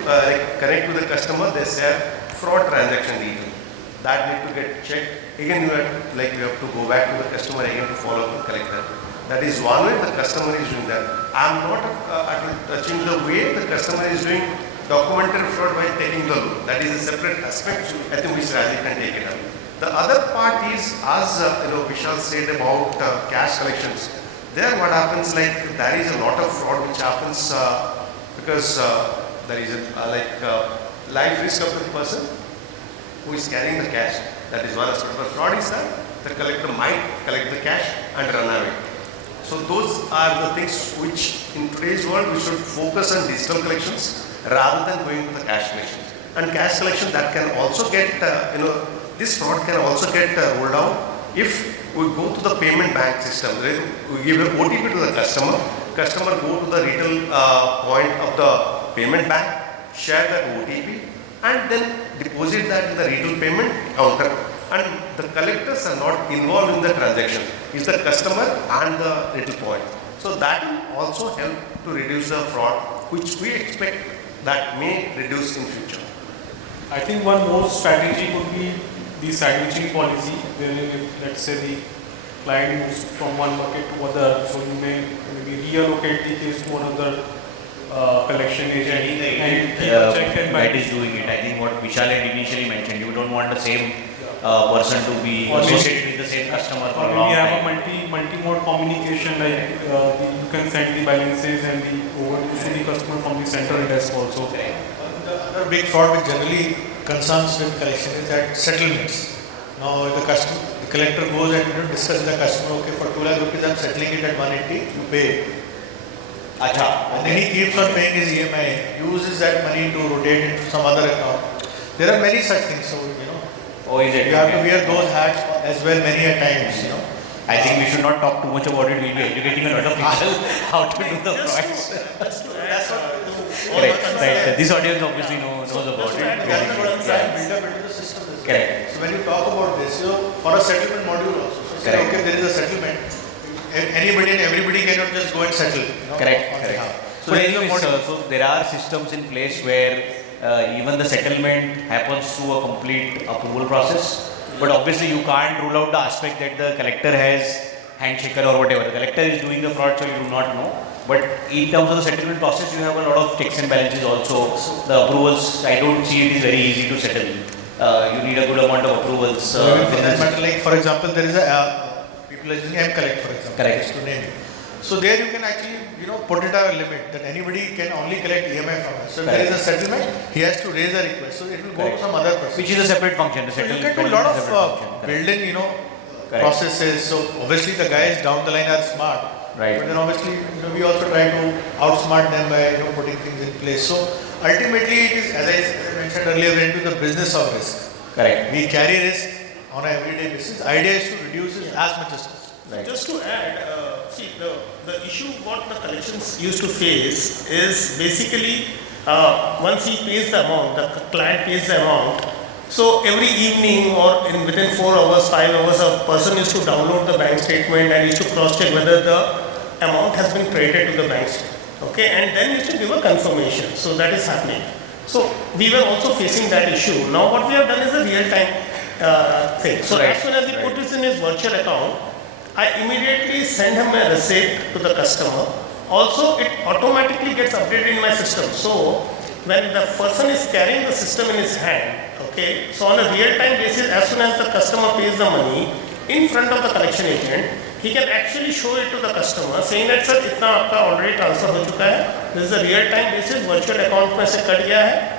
with the customer, they share fraud transaction detail. That need to get checked. Again, you have to go back to the customer again to follow up and collect that. That is one way the customer is doing that. I am not touching the way the customer is doing documented fraud by taking the loan. That is a separate aspect. I think which Raji can take it up. The other part is, as Vishal said about cash collections. There, what happens there is a lot of fraud which happens because there is a life risk of the person who is carrying the cash. That is one aspect. But fraud is that the collector might collect the cash and run away. So those are the things which in today's world we should focus on digital collections rather than going to the cash collections. And cash collection that can also get, this fraud can also get rolled out if we go to the payment bank system. We give an OTP to the customer go to the retail point of the payment bank, share that OTP and then deposit that in the retail payment counter. And the collectors are not involved in the transaction. It's the customer and the retail point. So that will also help to reduce the fraud, which we expect that may reduce in future. I think one more strategy would be the sandwiching policy, wherein if let's say the client moves from one bucket to other, so you may maybe reallocate the case to another collection agent and keep a check and that is doing it. I think what Vishal had initially mentioned, you don't want the same person to be associated with the same customer for a long time. We have a multi-mode communication, like you can send the balances and the overdue to the customer from the central desk also. The other big fraud which generally concerns with collection is that settlements. Now the collector goes and discusses with the customer, okay, for 2 lakh rupees I'm settling it at 180, you pay. And then he keeps on paying his EMI, uses that money to rotate into some other account. There are many such things, so Oh, is it? you have to wear those hats as well many a times. I think we should not talk too much about it. We'll be educating a lot of people how to do the frauds. Correct. This audience obviously knows about it. Correct. So when you talk about this, for a settlement module also, so say, okay, there is a settlement. Anybody and everybody cannot just go and settle. Correct. So there are systems in place where even the settlement happens through a complete approval process. But obviously you can't rule out the aspect that the collector has handshaker or whatever. The collector is doing the fraud, so you do not know. But in terms of the settlement process, you have a lot of checks and balances also. The approvals, I don't see it is very easy to settle. You need a good amount of approvals. For that matter, like for example, there is a people are using M-Collect for example. Correct. Just to name it. So there you can actually put it at a limit that anybody can only collect EMI from us. So if there is a settlement, he has to raise a request. So it will go to some other person. Which is a separate function. The So you settlement can do a lot is a of separate function. built-in, processes. So obviously the guys down the line are smart. Right. But then obviously, we also try to outsmart them by putting things in place. So ultimately, it is, as I mentioned earlier, we're into the business of risk. Correct. We carry risk on an everyday basis. The idea is to reduce it as much as possible. Right. Just to add, the issue what the collections used to face is basically once he pays the amount, the client pays the amount. So every evening or within 4 hours, 5 hours, a person used to download the bank statement and used to cross-check whether the amount has been credited to the bank statement. Okay, and then used to give a confirmation. So that is happening. So we were also facing that issue. Now what we have done is a real-time thing. So as soon as he put this in his virtual account, I immediately send him a receipt to the customer. Also, it automatically gets updated in my system. So when the person is carrying the system in his hand, okay, so on a real-time basis, as soon as the customer pays the money in front of the collection agent, he can actually show it to the customer, saying that sir, itna aapka already transfer ho chuka hai. This is a real-time basis, virtual account mein se cut gaya hai.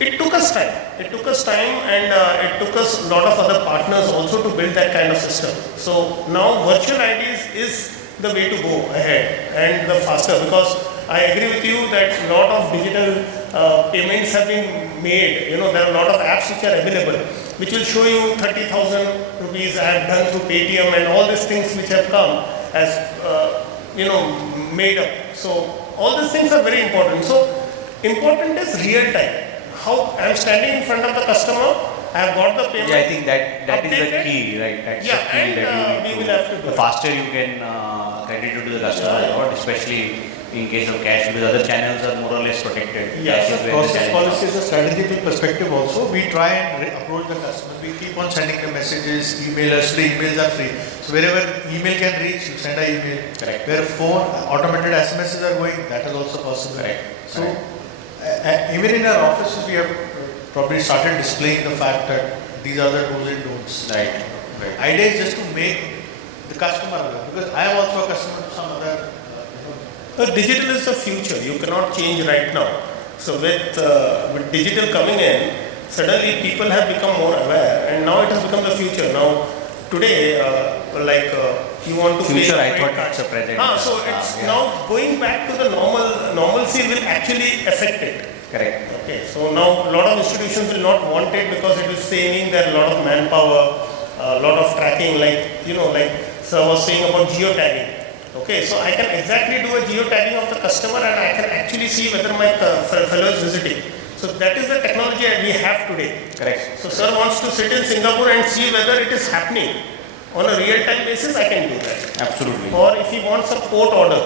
It took us time. It took us time, and it took us a lot of other partners also to build that kind of system. So now virtual IDs is the way to go ahead and the faster, because I agree with you that a lot of digital payments have been made. There are a lot of apps which are available, which will show you 30,000 rupees I have done through Paytm, and all these things which have come as made up. So all these things are very important. So important is real time. How I am standing in front of the customer, I have got the payment. Yeah, I think that is the key, right? That's the key that we will have to do. The faster you can credit it to the customer, especially in case of cash, because other channels are more or less protected. Yeah, Cash is where the process challenge policy is a strategic perspective also. We try and approach the customer. We keep on sending them messages, emailers. Today emails are free. So wherever email can reach, you send an email. Correct. Where phone, automated SMSs are going, that is also possible. Correct. So even in our offices, we have probably started displaying the fact that these are the do's and don'ts. Right. Idea is just to make the customer aware, because I am also a customer to some other. Digital is the future. You cannot change right now. So with digital coming in, suddenly people have become more aware, and now it has become the future. Now today, you want to Future, pay I thought it's a present. So it's now going back to the normalcy will actually affect it. Correct. Okay, so now a lot of institutions will not want it because it is saving there a lot of manpower, a lot of tracking, like sir was saying about geotagging. Okay, so I can exactly do a geotagging of the customer, and I can actually see whether my fellow is visiting. So that is the technology we have today. Correct. So sir wants to sit in Singapore and see whether it is happening on a real-time basis. I can do that. Absolutely. Or if he wants a court order,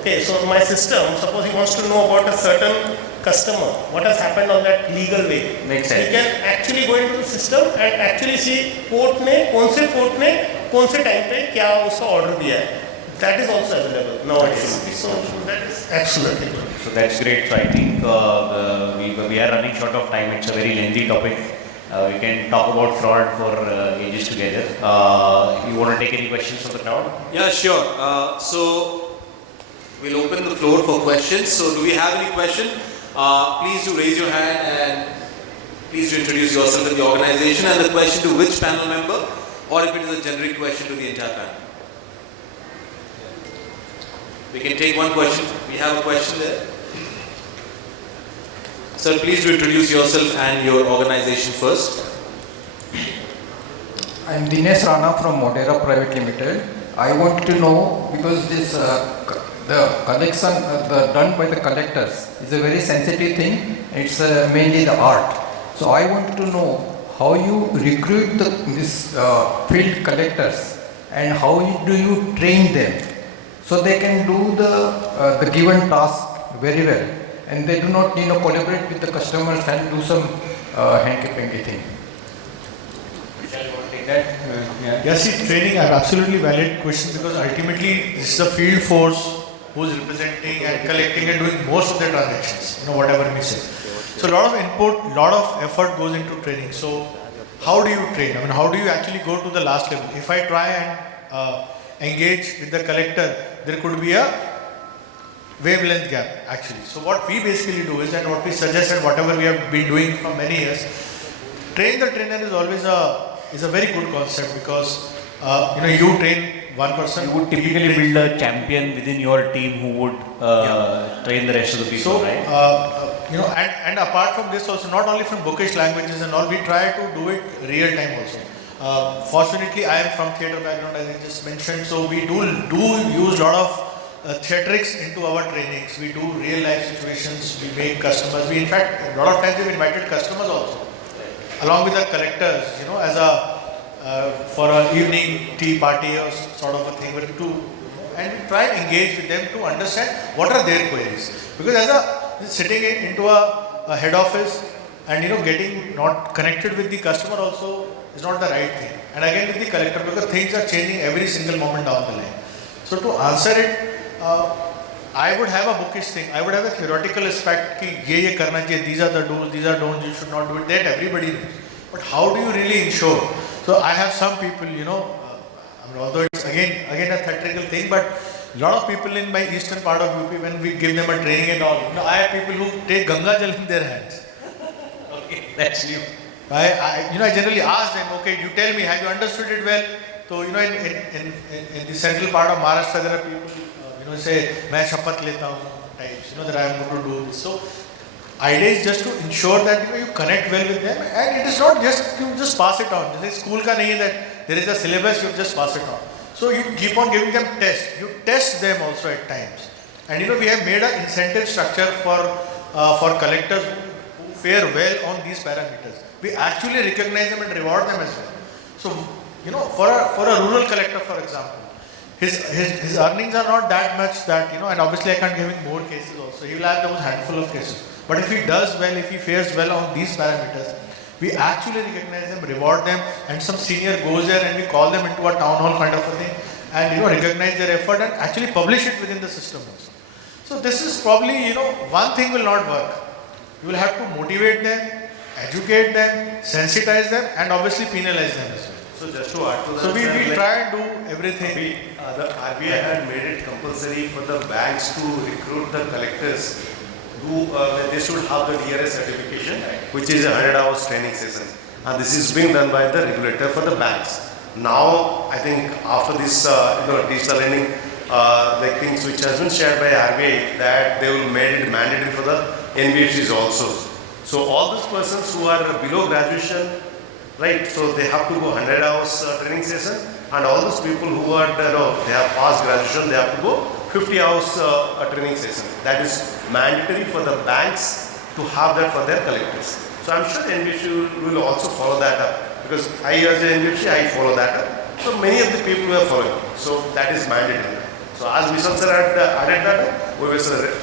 okay, so my system, suppose he wants to know about a certain customer, what has happened on that legal way. Makes sense. He can actually go into the system and actually see court ने कौन से time पे क्या उसका order दिया है. That is also available nowadays. So that is absolutely good. So that's great. So I think we are running short of time. It's a very lengthy topic. We can talk about fraud for ages together. You want to take any questions from the crowd? Yeah, sure. So we'll open the floor for questions. So do we have any question? Please do raise your hand and please do introduce yourself and the organization and the question to which panel member, or if it is a generic question to the entire panel. We can take one question. We have a question there. Sir, please do introduce yourself and your organization first. I am Dinesh Rana from Modera Private Limited. I want to know, because this the collection done by the collectors is a very sensitive thing. It's mainly the art. So I want to know how you recruit these field collectors and how do you train them so they can do the given task very well, and they do not collaborate with the customers and do some hanky-panky thing. Vishal, you want to take that? Yes, see, training are absolutely valid question, because ultimately this is the field force who is representing and collecting and doing most of the transactions, whatever we say. So a lot of input, lot of effort goes into training. So how do you train? I mean, how do you actually go to the last level? If I try and engage with the collector, there could be a wavelength gap actually. So what we basically do is, and what we suggest and whatever we have been doing for many years, train the trainer is always a very good concept, because you train one person. You would typically build a champion within your team who would train the rest of the people, so, right? And apart from this also, not only from bookish languages and all, we try to do it real time also. Fortunately, I am from theatre background, as I just mentioned, so we do use a lot of theatrics into our trainings. We do real life situations, we make customers. We in fact, a lot of times we've invited customers also, along with the collectors, as for an evening tea party or sort of a thing, and we try and engage with them to understand what are their queries. Because as sitting into a head office and getting not connected with the customer also is not the right thing. And again with the collector, because things are changing every single moment down the line. So to answer it, I would have a bookish thing. I would have a theoretical aspect ki ye karna chahiye, these are the do's, these are don'ts, you should not do it. That everybody knows. But how do you really ensure? So I have some people, although it's again a theatrical thing, but a lot of people in my eastern part of UP, when we give them a training and all, I have people who take Ganga Jal in their hands. Okay, that's new. I generally ask them, okay, you tell me, have you understood it well? So, in the central part of Maharashtra, there are people, say, मैं शपथ लेता हूँ types, that I am going to do this. So, idea is just to ensure that you connect well with them, and it is not just you just pass it on. Like school ka nahi hai that there is a syllabus, you just pass it on. So you keep on giving them tests. You test them also at times. And we have made an incentive structure for collectors who fare well on these parameters. We actually recognize them and reward them as well. So for a rural collector, for example, his earnings are not that much that and obviously I can't give him more cases also. He will have those handful of cases. But if he does well, if he fares well on these parameters, we actually recognize them, reward them, and some senior goes there and we call them into a town hall kind of a thing, and recognize their effort and actually publish it within the system also. So this is probably one thing will not work. You will have to motivate them, educate them, sensitize them, and obviously penalize them as well. So just to add to that, So we try and do everything. The RBI had made it compulsory for the banks to recruit the collectors who they should have the DRS certification, which is a 100 hours training session. And this is being done by the regulator for the banks. Now, I think after this digital lending like things which has been shared by RBI, that they will make it mandatory for the NBFCs also. So all those persons who are below graduation, right, so they have to go 100 hours training session, and all those people who are they have passed graduation, they have to go 50 hours training session. That is mandatory for the banks to have that for their collectors. So I'm sure NBFC will also follow that up, because I as an NBFC, I follow that up. So many of the people are following. So that is mandatory. So as Vishal sir had added that, we will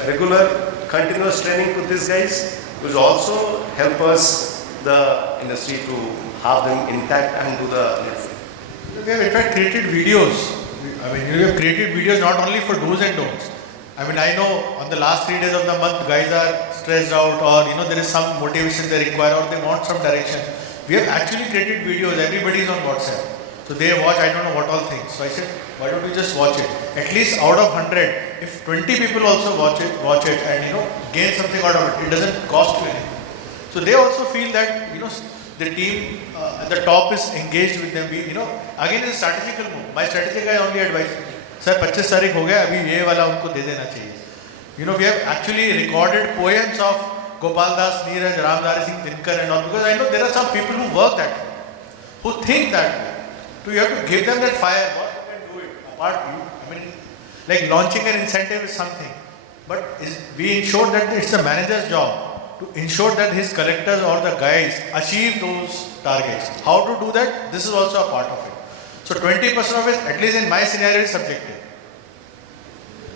regular continuous training to these guys, which also help us, the industry, to have them intact and do the needful. We have in fact created videos. We have created videos not only for do's and don'ts. I know on the last 3 days of the month, guys are stressed out, or there is some motivation they require, or they want some direction. We have actually created videos. Everybody is on WhatsApp. So they watch, I don't know what all things. So I said, why don't we just watch it? At least out of 100, if 20 people also watch it and gain something out of it, it doesn't cost you anything. So they also feel that the team at the top is engaged with them. Again, it's a strategical move. My strategic guy only advised me, sir, 25 तारीख हो गया, अभी ये वाला उनको दे देना चाहिए. We have actually recorded poems of Gopal Das, Neeraj, Ramdari Singh Dinkar and all, because I know there are some people who work that way, who think that way. So you have to give them that fire. What you can do it apart. Like launching an incentive is something, but we ensure that it's the manager's job to ensure that his collectors or the guys achieve those targets. How to do that? This is also a part of it. So 20% of it, at least in my scenario, is subjective.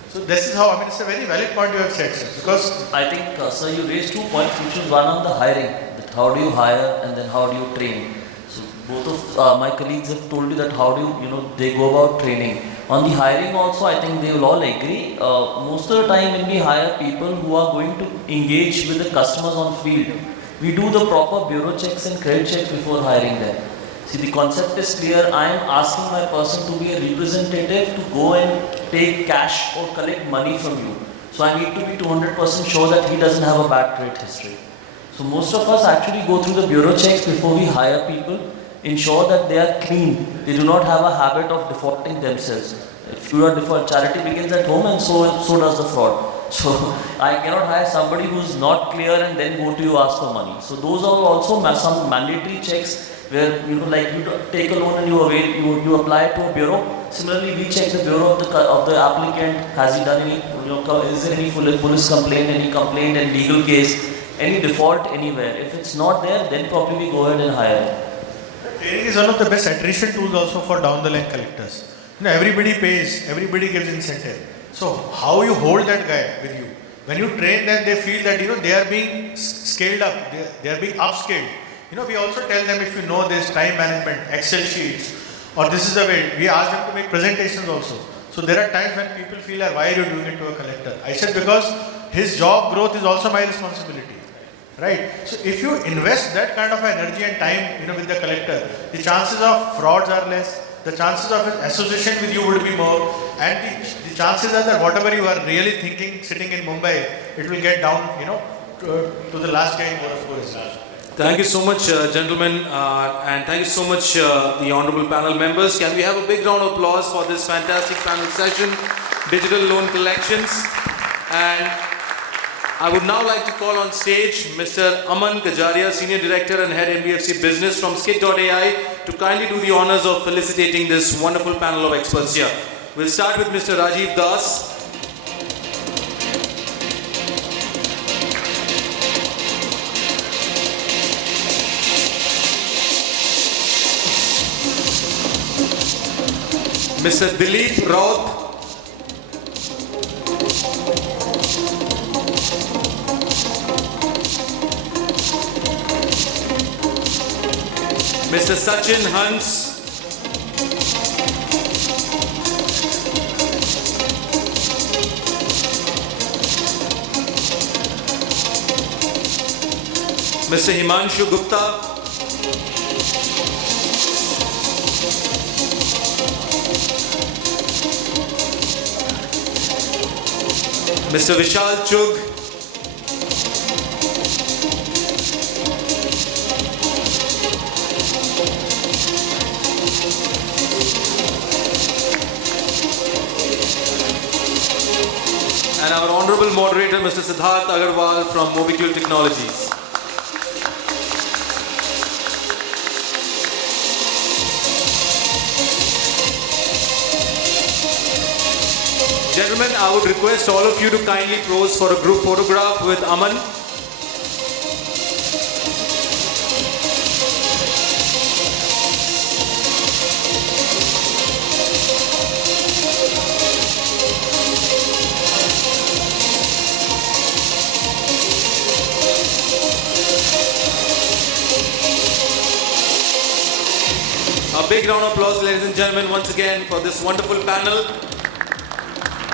So this is how, it's a very valid point you have said, sir, because I think, sir, you raised 2 points, which is one on the hiring, that how do you hire and then how do you train. So both of my colleagues have told you that how do they go about training. On the hiring also, I think they will all agree. Most of the time when we hire people who are going to engage with the customers on field, we do the proper bureau checks and credit checks before hiring them. See, the concept is clear. I am asking my person to be a representative to go and take cash or collect money from you. So I need to be 200% sure that he doesn't have a bad credit history. So most of us actually go through the bureau checks before we hire people, ensure that they are clean, they do not have a habit of defaulting themselves. If you are default, charity begins at home, and so does the fraud. So I cannot hire somebody who is not clear and then go to you ask for money. So those are also some mandatory checks where like you take a loan and you apply it to a bureau. Similarly, we check the bureau of the applicant. Has he done any is there any police complaint, any complaint and legal case, any default anywhere? If it's not there, then probably we go ahead and hire. Training is one of the best attrition tools also for down the line collectors. Everybody pays, everybody gives incentive. So how you hold that guy with you? When you train them, they feel that they are being scaled up, they are being upscaled. We also tell them, if this time management, Excel sheets, or this is the way, we ask them to make presentations also. So there are times when people feel, why are you doing it to a collector? I said, because his job growth is also my responsibility. Right? So if you invest that kind of energy and time with the collector, the chances of frauds are less, the chances of association with you would be more, and the chances are that whatever you are really thinking sitting in Mumbai, it will get down to the last guy in Gorakhpur. Thank you so much, gentlemen, and thank you so much, the honorable panel members. Can we have a big round of applause for this fantastic panel session, Digital Loan Collections? And I would now like to call on stage Mr. Aman Kajaria, Senior Director and Head NBFC Business from Skit.ai to kindly do the honors of felicitating this wonderful panel of experts here. We'll start with Mr. Rajiv Das. Mr. Dillip, Rout. Mr. Sachin, Hans. Mr. Himanshu, Gupta. Mr. Vishal, Chugh. And our honorable moderator, Mr. Siddharth Agarwal from Mobicule Technologies. Gentlemen, I would request all of you to kindly pose for a group photograph with Aman. A big round of applause, ladies and gentlemen, once again for this wonderful panel.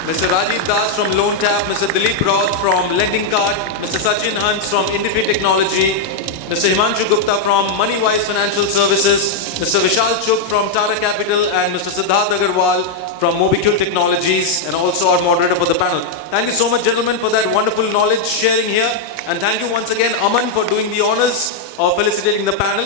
Mr. Rajiv Das from LoanTap, Mr. Dillip Rout from Lendingkart, Mr. Sachin Hans from Indifi Technology, Mr. Himanshu Gupta from MoneyWise Financial Services, Mr. Vishal Chugh from Tata Capital, and Mr. Siddharth Agarwal from Mobicule Technologies, and also our moderator for the panel. Thank you so much, gentlemen, for that wonderful knowledge sharing here. And thank you once again, Aman, for doing the honors of felicitating the panel.